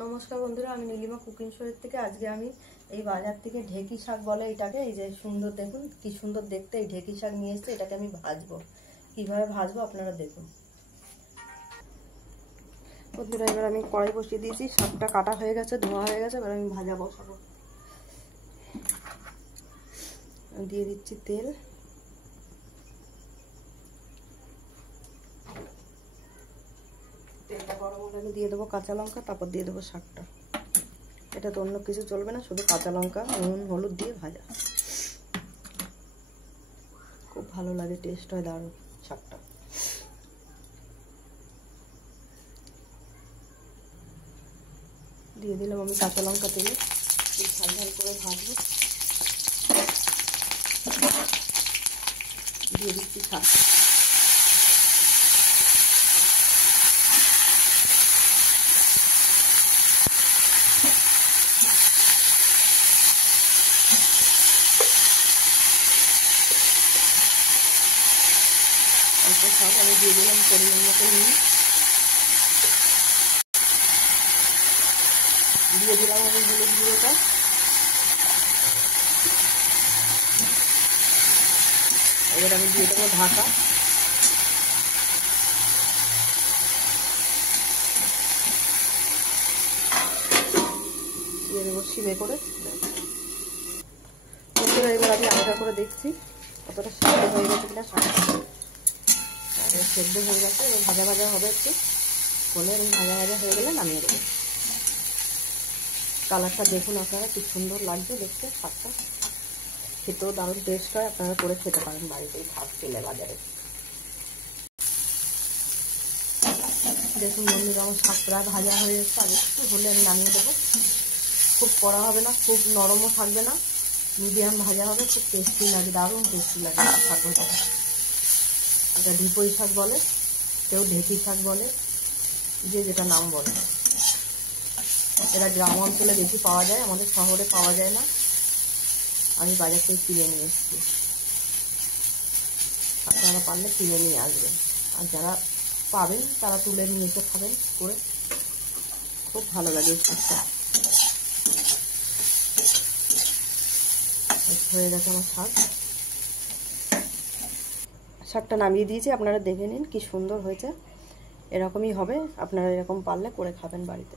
নমস্কার বন্ধুরা, আমি নীলিমা কুকিং শোয়ের থেকে আজকে আমি এই বাজার থেকে ঢেকি শাক বলে এটাকে, এই যে সুন্দর দেখুন কি সুন্দর দেখতে এই ঢেকি শাক নিয়ে এসেছে। এটাকে আমি ভাজবো, কিভাবে ভাজবো আপনারা দেখুন। বন্ধুরা এবার আমি কড়াই বসিয়ে দিয়েছি, শাকটা কাটা হয়ে গেছে, ধোয়া হয়ে গেছে, এবার আমি ভাজা বসাবো। দিয়ে দিচ্ছি তেল, তেলটা গরম হলে আমি দিয়ে দেবো কাঁচা লঙ্কা, তারপর দিয়ে দেবো শাকটা। এটা তো অন্য কিছু চলবে না, শুধু কাঁচা লঙ্কা নুন হলুদ দিয়ে ভাজা, খুব ভালো লাগে, টেস্ট হয় দারুণ শাকটা। দিয়ে দিলাম আমি কাঁচা লঙ্কা, তেলে ঝাল ঝাল করে ভাজবো। দিয়ে দিচ্ছি শাক, অল্প শাক আমি দিয়ে দিলাম পরিমাণ মতো নুন, দিয়ে দিলাম আমি হলুদ গুঁড়োটা, এবার আমি দিয়ে দেবো ঢাকা। দিয়ে দেবো সিমে করে। এবার আমি আলাদা করে দেখছি কতটা সেদ্ধ হয়ে গেছে কিনা শাকটা। সেদ্ধ হয়ে গেছে, এবার ভাজা ভাজা হবে একটু, বলে আমি ভাজা ভাজা হয়ে গেলে নামিয়ে দেবো। কালারটা দেখুন আপনারা, কি সুন্দর লাগছে দেখতে শাকটা, খেতেও দারুণ টেস্ট হয়। আপনারা করে খেতে পারেন বাড়িতেই শাক পেলে বাজারে। দেখুন বন্ধুরা আমার শাক প্রায় ভাজা হয়ে যাচ্ছে, আর একটু হলে আমি নামিয়ে দেবো। খুব কড়া হবে না, খুব নরমও থাকবে না, মিডিয়াম ভাজা হবে, খুব টেস্টি লাগে, দারুণ টেস্টি লাগে শাকটা। এটা ঢিপই শাক বলে, কেউ ঢেকি শাক বলে, যে যেটা নাম বলে। এরা গ্রাম অঞ্চলে বেশি পাওয়া যায়, আমাদের শহরে পাওয়া যায় না। আমি বাজার থেকে কিনে নিয়ে এসেছি, আপনারা পারলে কিনে নিয়ে আসবেন, আর যারা পাবেন তারা তুলে নিয়ে এসে খাবেন করে, খুব ভালো লাগে শাকটা। হয়ে গেছে আমার শাকটা নামিয়ে দিয়েছি, আপনারা দেখে নিন কি সুন্দর হয়েছে। এরকমই হবে, আপনারা এরকম পারলে করে খাবেন বাড়িতে।